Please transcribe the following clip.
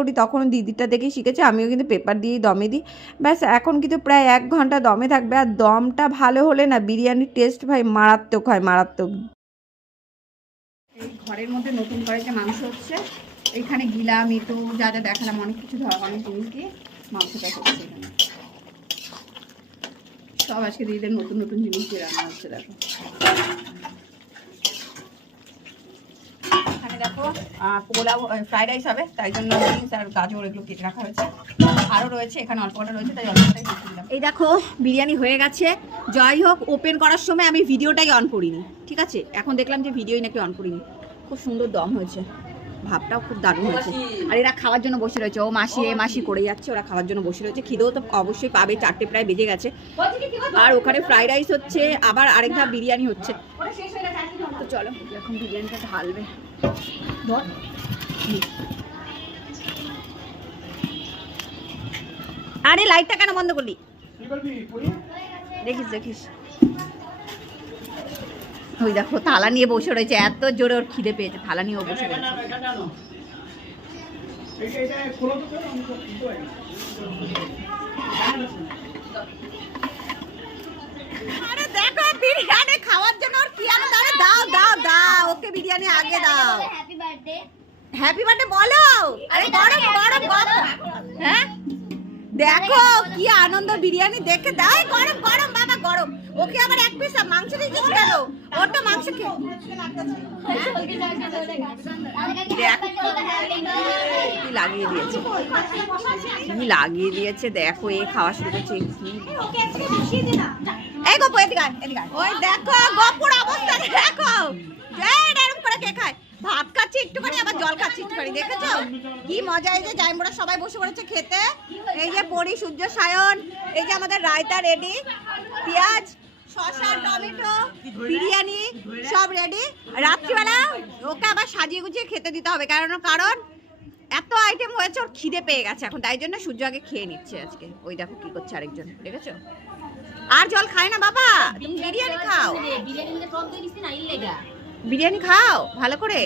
করি তখন দিদিটা দেখেই শিখেছে, আমিও কিন্তু পেপার দিয়েই দমে দিই। ব্যাস এখন কিন্তু প্রায় 1 ঘন্টা দমে থাকবে। আর দমটা ভালো হলে না বিরিয়ানির টেস্ট ভাই মারাত্মক হয়, মারাত্মক। এই ঘরের মধ্যে নতুন করে যে মাংস হচ্ছে, এইখানে গিলা মিতু যা যা দেখালাম অনেক কিছু অনেক জিনিস দিয়ে মাংসটা হচ্ছে এখানে। সব আজকে দিদিদের নতুন নতুন জিনিস দিয়ে রান্না হচ্ছে। দেখো এখানে দেখো পোলাও ফ্রাইড রাইস হবে, তাই জন্য বিনস আর গাজর এগুলো কেটে রাখা হয়েছে। আরও রয়েছে এখানে অল্প কটা রয়েছে, তাই অল্পটাই কেটে দিলাম। এই দেখো বিরিয়ানি হয়ে গেছে। যাই হোক, ওপেন করার সময় আমি ভিডিওটাই অন করিনি, ঠিক আছে? এখন দেখলাম যে ভিডিওই নাকি অন করিনি। খুব সুন্দর দম হয়েছে, ভাবটাও খুব দারুণ হয়েছে। আর এরা খাওয়ার জন্য বসে রয়েছে, ও মাসি এ মাসি করে যাচ্ছে, ওরা খাওয়ার জন্য বসে রয়েছে। খিদেও তো অবশ্যই পাবে, 4টে প্রায় বেজে গেছে। আর ওখানে ফ্রাইড রাইস হচ্ছে, আবার আরেক ধাপ বিরিয়ানি হচ্ছে। তো চলো এখন বিরিয়ানিটা ঢালবে। আরে লাইটটা কেন বন্ধ করলি? দেখিস দেখিস, ওই দেখো থালা নিয়ে বসে রয়েছে, এত জোরে ওর খিদে পেয়েছে, থালা নিয়ে বসে রয়েছে। আরে দেখো বিরিয়ানি খাওয়ার জন্য ওর কি আনন্দ। আরে দাও দাও দাও, ওকে বিরিয়ানি আগে দাও। হ্যাপি বার্থডে, হ্যাপি বার্থডে বলো। আরে গরম গরম গরম, হ্যাঁ দেখো কি আনন্দ, বিরিয়ানি দেখে দাও। গরম গরম বাবা গরম। ওকে আবার এক পিস মাংস দিয়েছিস কেন? ওর তো মাংস খেয়ে লাগিয়ে দিয়েছে, কি লাগিয়ে দিয়েছে দেখো। এ খাওয়া শুরু করছে। এই গপু এদিকে এদিকে, ওই দেখো গপুর অবস্থা দেখো। এরকম করে কে খায়? ভাত খাচ্ছি একটুখানি, আবার জল খাচ্ছি একটুখানি, দেখেছো কি মজা। এই যে জাইমোরা সবাই বসে পড়েছে খেতে। এই যে পরি, সূর্য, সায়ন, এই যে আমাদের রায়তা রেডি, পেঁয়াজ শসা টমেটো বিরিয়ানি সব রেডি। রাত্রিবেলা ওকে আবার সাজিয়ে গুছিয়ে খেতে দিতে হবে, কারণ এত আইটেম হয়েছে, ওর খিদে পেয়ে গেছে এখন, তাই জন্য সূর্য আগে খেয়ে নিচ্ছে আজকে। ওই দেখো কি করছে আরেকজন, দেখেছো? আর জল খায় না বাবা, তুমি বিরিয়ানি খাও, বিরিয়ানি খাও ভালো করে।